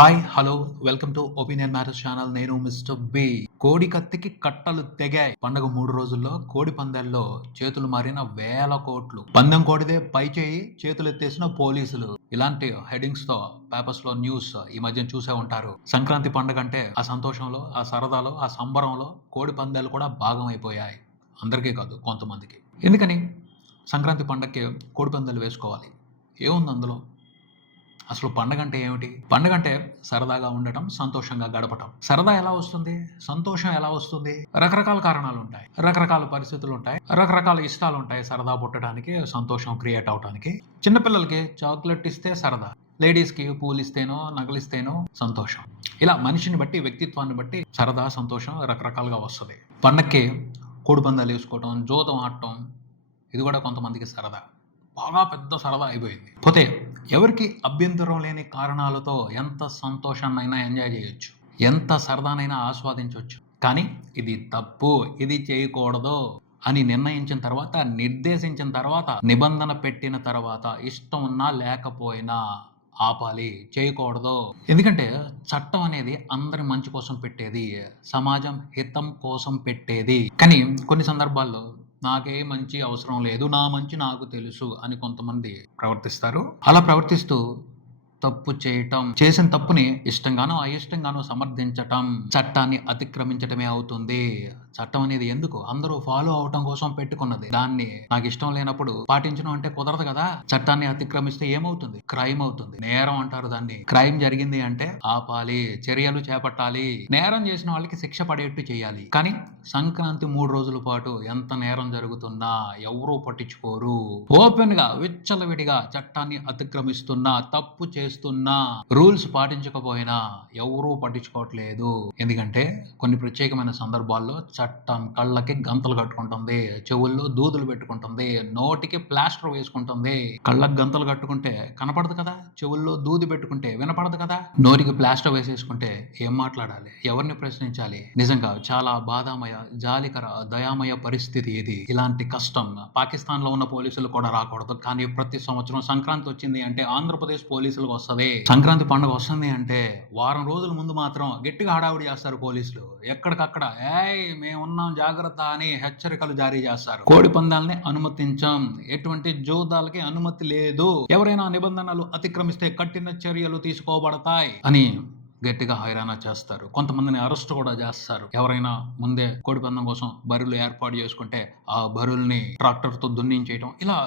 Hi hello welcome to opinion matters channel. నేను mister B. కోడి కత్తికి కట్టలు తెగాయి. పండగ మూడు రోజుల్లో కోడి పందాల్లో చేతులు మారిన వేల కోట్లు. పందెం కోడిదే పై చేయి చేతులు ఎత్తేసిన పోలీసులు. ఇలాంటి హెడింగ్స్తో పేపర్స్లో న్యూస్ ఈ మధ్య చూసే ఉంటారు. సంక్రాంతి పండగ అంటే ఆ సంతోషంలో ఆ సరదాలో ఆ సంబరంలో కోడి పందాలు కూడా భాగం అయిపోయాయి. అందరికీ కాదు కొంతమందికి. ఎందుకని? సంక్రాంతి పండగకి కోడి పందాలు వేసుకోవాలి. ఏముంది అందులో? అసలు పండగ అంటే ఏమిటి? పండగ అంటే సరదాగా ఉండటం సంతోషంగా గడపటం. సరదా ఎలా వస్తుంది? సంతోషం ఎలా వస్తుంది? రకరకాల కారణాలు ఉంటాయి రకరకాల పరిస్థితులు ఉంటాయి రకరకాల ఇష్టాలు ఉంటాయి సరదా పుట్టడానికి సంతోషం క్రియేట్ అవడానికి చిన్నపిల్లలకి చాక్లెట్ ఇస్తే సరదా. లేడీస్కి పూలు ఇస్తేనో నగలిస్తేనో సంతోషం. ఇలా మనిషిని బట్టి వ్యక్తిత్వాన్ని బట్టి సరదా సంతోషం రకరకాలుగా వస్తుంది. పండక్కి కోడిపందాలు వేసుకోవటం జోతం ఆడటం ఇది కూడా కొంతమందికి సరదా. బాగా పెద్ద సరదా అయిపోయింది. పోతే ఎవరికి అభ్యంతరం లేని కారణాలతో ఎంత సంతోషాన్నైనా ఎంజాయ్ చేయొచ్చు. ఎంత సరదానైనా ఆస్వాదించవచ్చు కానీ ఇది తప్పు ఇది చేయకూడదు అని నిర్ణయించిన తర్వాత నిర్దేశించిన తర్వాత నిబంధన పెట్టిన తర్వాత ఇష్టం ఉన్నా లేకపోయినా ఆపాలి చేయకూడదు. ఎందుకంటే చట్టం అనేది అందరి మంచి కోసం పెట్టేది సమాజం హితం కోసం పెట్టేది. కానీ కొన్ని సందర్భాల్లో నాకే మంచి అవసరం లేదు నా మంచి నాకు తెలుసు అని కొంతమంది ప్రవర్తిస్తారు. అలా ప్రవర్తిస్తూ తప్పు చేయటం చేసిన తప్పుని ఇష్టంగానో అయిష్టంగానో సమర్థించటం చట్టాన్ని అతిక్రమించటమే అవుతుంది. చట్టం అనేది ఎందుకు? అందరూ ఫాలో అవటం కోసం పెట్టుకున్నది. దాన్ని నాకు ఇష్టం లేనప్పుడు పాటించడం అంటే కుదరదు కదా? చట్టాన్ని అతిక్రమిస్తే ఏమవుతుంది? క్రైమ్ అవుతుంది. నేరం అంటారు దాన్ని. క్రైమ్ జరిగింది అంటే ఆపాలి చర్యలు చేపట్టాలి. నేరం చేసిన వాళ్ళకి శిక్ష పడేట్టు చేయాలి. కానీ సంక్రాంతి మూడు రోజుల పాటు ఎంత నేరం జరుగుతున్నా ఎవరూ పట్టించుకోరు. ఓపెన్గా విచ్చలవిడిగా చట్టాన్ని అతిక్రమిస్తున్నా తప్పు చేస్తున్నా రూల్స్ పాటించకపోయినా ఎవరూ పట్టించుకోవట్లేదు. ఎందుకంటే కొన్ని ప్రత్యేకమైన సందర్భాల్లో చట్టం కళ్ళకి గంతలు కట్టుకుంటుంది చెవుల్లో దూదులు పెట్టుకుంటుంది నోటికి ప్లాస్టర్ వేసుకుంటుంది. కళ్ళకి గంతలు కట్టుకుంటే కనపడదు కదా? చెవుల్లో దూది పెట్టుకుంటే వినపడదు కదా? నోటికి ప్లాస్టర్ వేసేసుకుంటే ఏం మాట్లాడాలి? ఎవరిని ప్రశ్నించాలి? నిజంగా చాలా బాధామయ జాలికర దయామయ పరిస్థితి ఇది. ఇలాంటి కష్టం పాకిస్తాన్లో ఉన్న పోలీసులు కూడా రాకూడదు. కానీ ప్రతి సంవత్సరం సంక్రాంతి వచ్చింది అంటే ఆంధ్రప్రదేశ్ పోలీసులకు వస్తది. సంక్రాంతి పండుగ వస్తుంది అంటే వారం రోజుల ముందు మాత్రం గట్టిగా హడావుడి చేస్తారు పోలీసులు. ఎక్కడికక్కడ ఏ మేమున్నాం జాగ్రత్త అని హెచ్చరికలు జారీ చేస్తారు. కోడి పందాలని అనుమతించాం. ఎటువంటి జోదాలకి అనుమతి లేదు. ఎవరైనా నిబంధనలు అతిక్రమిస్తే కఠిన చర్యలు తీసుకోబడతాయి అని గట్టిగా హైరాణ చేస్తారు. కొంతమందిని అరెస్ట్ కూడా చేస్తారు. ఎవరైనా ముందే కోడిపందం కోసం బరులు ఏర్పాటు చేసుకుంటే ఆ బరుల్ని ట్రాక్టర్తో దున్నించేయటం ఇలా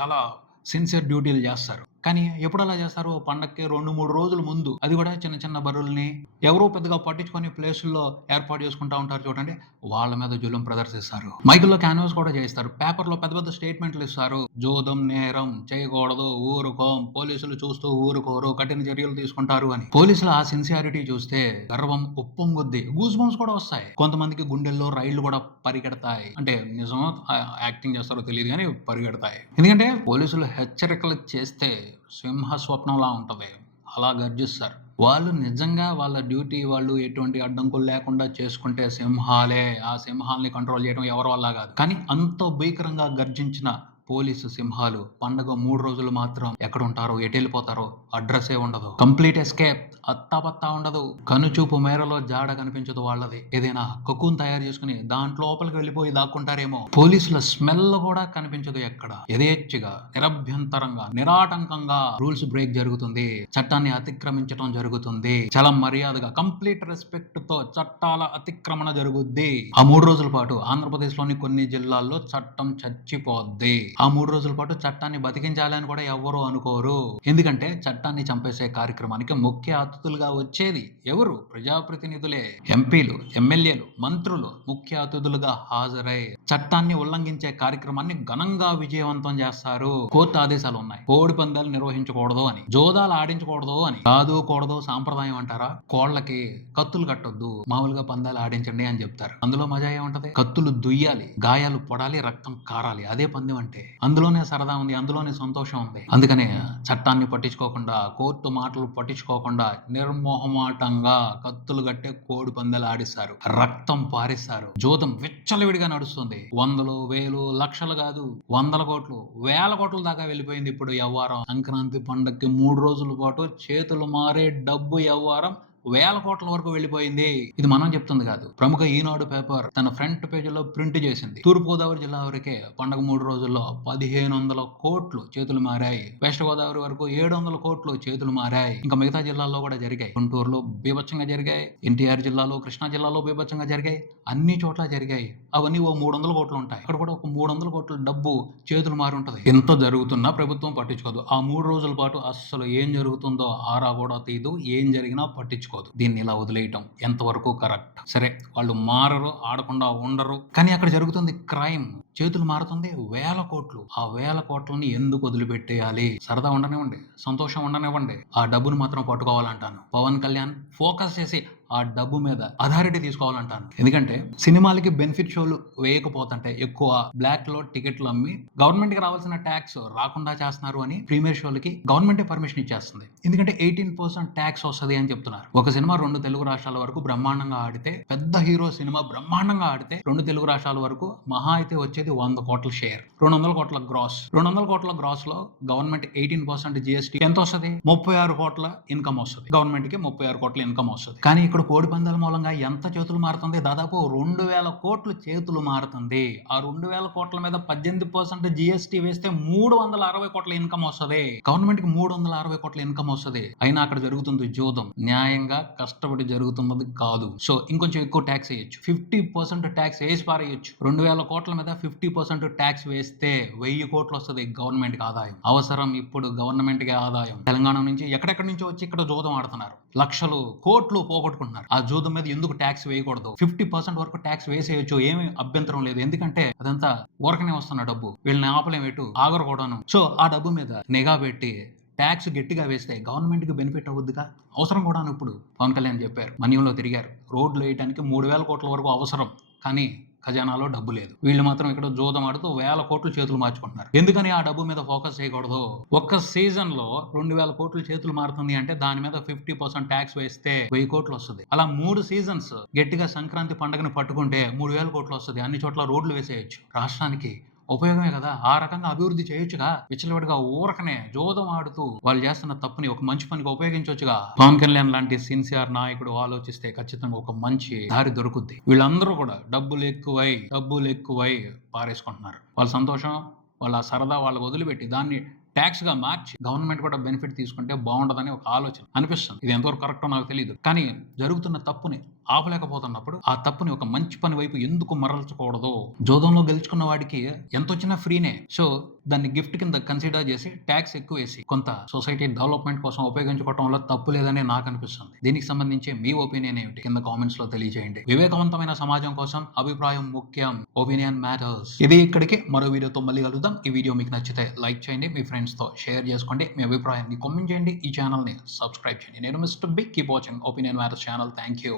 చాలా సిన్సియర్ డ్యూటీలు చేస్తారు. కానీ ఎప్పుడు అలా చేస్తారు పండక్కి రెండు మూడు రోజుల ముందు. అది కూడా చిన్న చిన్న బరువుల్ని ఎవరో పెద్దగా పట్టించుకొని ప్లేసుల్లో ఏర్పాటు చేసుకుంటా ఉంటారు చూడండి. వాళ్ళ మీద జులం ప్రదర్శిస్తారు. మైకుల్లో క్యాన్వాస్ కూడా చేస్తారు పేపర్లో పెద్ద పెద్ద స్టేట్మెంట్లు ఇస్తారు. జోదం నేరం చేయకూడదు ఊరుకోం పోలీసులు చూస్తూ ఊరుకోరు కఠిన చర్యలు తీసుకుంటారు అని. పోలీసులు ఆ సిన్సియారిటీ చూస్తే గర్వం ఉప్పొంగుద్ది. గూస్ బంప్స్ కూడా వస్తాయి. కొంతమందికి గుండెల్లో రైళ్ళు కూడా పరిగెడతాయి. అంటే నిజమో యాక్టింగ్ చేస్తారో తెలియదు కానీ పరిగెడతాయి. ఎందుకంటే పోలీసులు హెచ్చరికలు చేస్తే సింహ స్వప్నంలా ఉంటుంది. అలా గర్జిస్తారు. వాళ్ళు నిజంగా వాళ్ళ డ్యూటీ వాళ్ళు ఎటువంటి అడ్డంకులు లేకుండా చేసుకుంటే సింహాలే ఆ సింహాల్ని కంట్రోల్ చేయడం ఎవరి వల్ల కాదు. కానీ అంత భీకరంగా గర్జించిన పోలీసు సింహాలు పండగ మూడు రోజులు మాత్రం ఎక్కడ ఉంటారో ఎటు వెళ్ళిపోతారో అడ్రస్సే ఉండదు. కంప్లీట్ ఎస్కేప్ అత్తాపత్తా ఉండదు. కనుచూపు మేరలో జాడ కనిపించదు వాళ్ళది. ఏదైనా కక్కుని తయారు చేసుకుని దాంట్లో లోపలికి వెళ్ళిపోయి దాక్కుంటారేమో. పోలీసుల స్మెల్ కూడా కనిపించదు ఎక్కడ. యథేచ్ఛగా నిరభ్యంతరంగా నిరాటంకంగా రూల్స్ బ్రేక్ జరుగుతుంది. చట్టాన్ని అతిక్రమించడం జరుగుతుంది. చాలా మర్యాదగా కంప్లీట్ రెస్పెక్ట్తో చట్టాల అతిక్రమణ జరుగుద్ది. ఆ మూడు రోజుల పాటు ఆంధ్రప్రదేశ్లోని కొన్ని జిల్లాల్లో చట్టం చచ్చిపోద్ది. ఆ మూడు రోజుల పాటు చట్టాన్ని బతికించాలని కూడా ఎవ్వరూ అనుకోరు. ఎందుకంటే చట్టాన్ని చంపేసే కార్యక్రమానికి ముఖ్య అతిథులుగా వచ్చేది ఎవరు? ప్రజాప్రతినిధులే. ఎంపీలు ఎమ్మెల్యేలు మంత్రులు ముఖ్య అతిథులుగా హాజరై చట్టాన్ని ఉల్లంఘించే కార్యక్రమాన్ని ఘనంగా విజయవంతం చేస్తారు. కోర్టు ఆదేశాలు ఉన్నాయి. కోడి పందాలు నిర్వహించకూడదు అని జోదాలు ఆడించకూడదు అని కాదు కూడదు సాంప్రదాయం అంటారా? కోళ్ళకి కత్తులు కట్టొద్దు మామూలుగా పందాలు ఆడించండి అని చెప్తారు. అందులో మజా ఏముంటది? కత్తులు దుయ్యాలి గాయాలు పొడాలి రక్తం కారాలి. అదే పందెం అంటే అందులోనే సరదా ఉంది అందులోనే సంతోషం ఉంది. అందుకనే చట్టాన్ని పట్టించుకోకుండా కోర్టు మాటలు పట్టించుకోకుండా నిర్మోహమాటంగా కత్తులు కట్టే కోడి పందెలు ఆడిస్తారు. రక్తం పారిస్తారు. జోదం విచ్చలవిడిగా నడుస్తుంది. వందలు వేలు లక్షలు కాదు వందల కోట్లు వేల కోట్ల దాకా వెళ్ళిపోయింది ఇప్పుడు వ్యవహారం సంక్రాంతి పండగకి మూడు రోజుల పాటు చేతులు మారే డబ్బు వ్యవహారం వేల కోట్ల వరకు వెళ్ళిపోయింది. ఇది మనం చెప్తుంది కాదు. ప్రముఖ ఈనాడు పేపర్ తన ఫ్రంట్ పేజీలో ప్రింట్ చేసింది. తూర్పు గోదావరి జిల్లా వరకే పండగ మూడు రోజుల్లో పదిహేను వందల కోట్లు చేతులు మారాయి. వెస్ట్ గోదావరి వరకు ఏడు వందల కోట్లు చేతులు మారాయి. ఇంకా మిగతా జిల్లాల్లో కూడా జరిగాయి. గుంటూరులో బీభత్సంగా జరిగాయి. ఎన్టీఆర్ జిల్లాలో కృష్ణా జిల్లాలో బీభత్సంగా జరిగాయి. అన్ని చోట్ల జరిగాయి. అవన్నీ ఓ మూడు వందల కోట్లు ఉంటాయి. అక్కడ కూడా ఒక మూడు వందల కోట్ల డబ్బు చేతులు మారి ఉంటుంది. ఎంత జరుగుతున్నా ప్రభుత్వం పట్టించుకోదు. ఆ మూడు రోజుల పాటు అస్సలు ఏం జరుగుతుందో ఆరా కూడా తీయదు. ఏం జరిగినా పట్టించుకోదు. దీన్ని ఇలా వదిలేయటం ఎంతవరకు కరెక్ట్? సరే వాళ్ళు మారరు ఆడకుండా ఉండరు. కానీ అక్కడ జరుగుతుంది క్రైమ్. చేతులు మారుతుంది వేల కోట్లు. ఆ వేల కోట్లని ఎందుకు వదిలిపెట్టేయాలి? సరదా ఉండనివ్వండి సంతోషం ఉండనివ్వండి. ఆ డబ్బును మాత్రం పట్టుకోవాలంటాను. పవన్ కళ్యాణ్ ఫోకస్ చేసి ఆ డబ్బు మీద అథారిటీ తీసుకోవాలంటాను. ఎందుకంటే సినిమాలకి బెనిఫిట్ షోలు వేయకపోతుంటే ఎక్కువ బ్లాక్లో టికెట్లు అమ్మి గవర్నమెంట్కి రావాల్సిన ట్యాక్స్ రాకుండా చేస్తున్నారు అని ప్రీమియర్ షోలకి గవర్నమెంటే పర్మిషన్ ఇచ్చేస్తుంది. ఎందుకంటే ఎయిటీన్ పర్సెంట్ ట్యాక్స్ వస్తుంది అని చెప్తున్నారు. ఒక సినిమా రెండు తెలుగు రాష్ట్రాల వరకు బ్రహ్మాండంగా ఆడితే పెద్ద హీరో సినిమా బ్రహ్మాండంగా ఆడితే రెండు తెలుగు రాష్ట్రాల వరకు మహా అయితే వచ్చేది వంద కోట్ల షేర్. రెండు వందల కోట్ల గ్రాస్. రెండు వందల కోట్ల గ్రాస్లో గవర్నమెంట్ ఎయిటీన్ పర్సెంట్ జిఎస్టీ ఎంత వస్తుంది? ముప్పై ఆరు కోట్ల ఇన్కమ్ వస్తుంది. గవర్నమెంట్కి ముప్పై ఆరు కోట్ల ఇన్కమ్ వస్తుంది. కానీ ఇక్కడ కోడి పందాల మూలంగా ఎంత చేతులు మారుతుంది? దాదాపు రెండు వేల కోట్లు చేతులు మారుతుంది. ఆ రెండు వేల కోట్ల మీద పద్దెనిమిది పర్సెంట్ జిఎస్టీ వేస్తే మూడు వందల అరవై కోట్ల ఇన్కమ్ వస్తుంది. గవర్నమెంట్కి మూడు వందల అరవై కోట్ల ఇన్కమ్ వస్తుంది. అయినా అక్కడ జరుగుతుంది జోదం. న్యాయంగా కష్టపడి జరుగుతున్నది కాదు. సో ఇంకొంచెం ఎక్కువ ట్యాక్స్ వేయచ్చు. ఫిఫ్టీ పర్సెంట్ ట్యాక్స్ వేసి పారేయచ్చు. రెండు వేల కోట్ల మీద ఫిఫ్టీ పర్సెంట్ ట్యాక్స్ వేస్తే వెయ్యి కోట్లు వస్తుంది గవర్నమెంట్కి ఆదాయం. అవసరం ఇప్పుడు గవర్నమెంట్కి ఆదాయం. తెలంగాణ నుంచి ఎక్కడెక్కడి నుంచో వచ్చి ఇక్కడ జోదం ఆడుతున్నారు. లక్షలు కోట్లు పోగొట్టుకుంటున్నారు. ఆ జూదం మీద ఎందుకు ట్యాక్స్ వేయకూడదు? ఫిఫ్టీ పర్సెంట్ వరకు ట్యాక్స్ వేసేయచ్చు ఏమీ అభ్యంతరం లేదు. ఎందుకంటే అదంతా ఊరకనే వస్తున్న డబ్బు. వీళ్ళని ఆపలేం ఎటు? ఆగరు కూడాను సో ఆ డబ్బు మీద నిఘా పెట్టి ట్యాక్స్ గట్టిగా వేస్తే గవర్నమెంట్కి బెనిఫిట్ అవ్వద్దుగా అవసరం కూడా ఇప్పుడు. పవన్ కళ్యాణ్ చెప్పారు. మన్యంలో తిరిగారు. రోడ్లు వేయడానికి మూడు వేల కోట్ల వరకు అవసరం. కానీ ఖజానాలో డబ్బు లేదు. వీళ్ళు మాత్రం ఇక్కడ జోదం ఆడుతూ వేల కోట్లు చేతులు మార్చుకుంటున్నారు. ఎందుకని ఆ డబ్బు మీద ఫోకస్ చేయకూడదు? ఒక్క సీజన్లో రెండు వేల కోట్లు చేతులు మారుతుంది అంటే దాని మీద ఫిఫ్టీ పర్సెంట్ ట్యాక్స్ వేస్తే వెయ్యి కోట్లు వస్తుంది. అలా మూడు సీజన్స్ గట్టిగా సంక్రాంతి పండుగను పట్టుకుంటే మూడు వేల కోట్లు వస్తుంది. అన్ని చోట్ల రోడ్లు వేసేయచ్చు. రాష్ట్రానికి ఉపయోగమే కదా? ఆ రకంగా అభివృద్ధి చేయొచ్చుగా? విచ్చలవిడిగా ఊరకనే జోదం ఆడుతూ వాళ్ళు చేస్తున్న తప్పుని ఒక మంచి పనికి ఉపయోగించవచ్చుగా పవన్ కళ్యాణ్ లాంటి సిన్సియర్ నాయకుడు ఆలోచిస్తే ఖచ్చితంగా ఒక మంచి దారి దొరుకుద్ది. వీళ్ళందరూ కూడా డబ్బులు ఎక్కువై డబ్బులు ఎక్కువై పారేసుకుంటున్నారు. వాళ్ళ సంతోషం వాళ్ళ సరదా వాళ్ళకి వదిలిపెట్టి దాన్ని ట్యాక్స్గా మార్చి గవర్నమెంట్ కూడా బెనిఫిట్ తీసుకుంటే బాగుండదని ఒక ఆలోచన అనిపిస్తుంది. ఇది ఎంతవరకు కరెక్టో నాకు తెలియదు కానీ జరుగుతున్న తప్పుని ఆపలేకపోతున్నప్పుడు ఆ తప్పుని ఒక మంచి పని వైపు ఎందుకు మరల్చకూడదు జోదంలో గెలుచుకున్న వాడికి ఎంత వచ్చినా ఫ్రీనే. సో దాన్ని గిఫ్ట్ కింద కన్సిడర్ చేసి ట్యాక్స్ ఎక్కువ వేసి కొంత సొసైటీ డెవలప్మెంట్ కోసం ఉపయోగించుకోవడంలో తప్పు లేదని నాకు అనిపిస్తుంది. దీనికి సంబంధించి మీ ఒపీనియన్ ఏమిటి? కింద కామెంట్స్లో తెలియజేయండి. వివేకవంతమైన సమాజం కోసం అభిప్రాయం ముఖ్యం. ఒపీనియన్ మ్యాటర్స్ ఇది ఇక్కడికి మరో వీడియోతో మళ్ళీ కలుద్దాం. ఈ వీడియో మీకు నచ్చితే లైక్ చేయండి మీ ఫ్రెండ్స్తో షేర్ చేసుకోండి మీ అభిప్రాయాన్ని కామెంట్ చేయండి. ఈ ఛానల్ని సబ్స్క్రైబ్ చేయండి. నేను mister big. Keep watching opinion matters channel thank you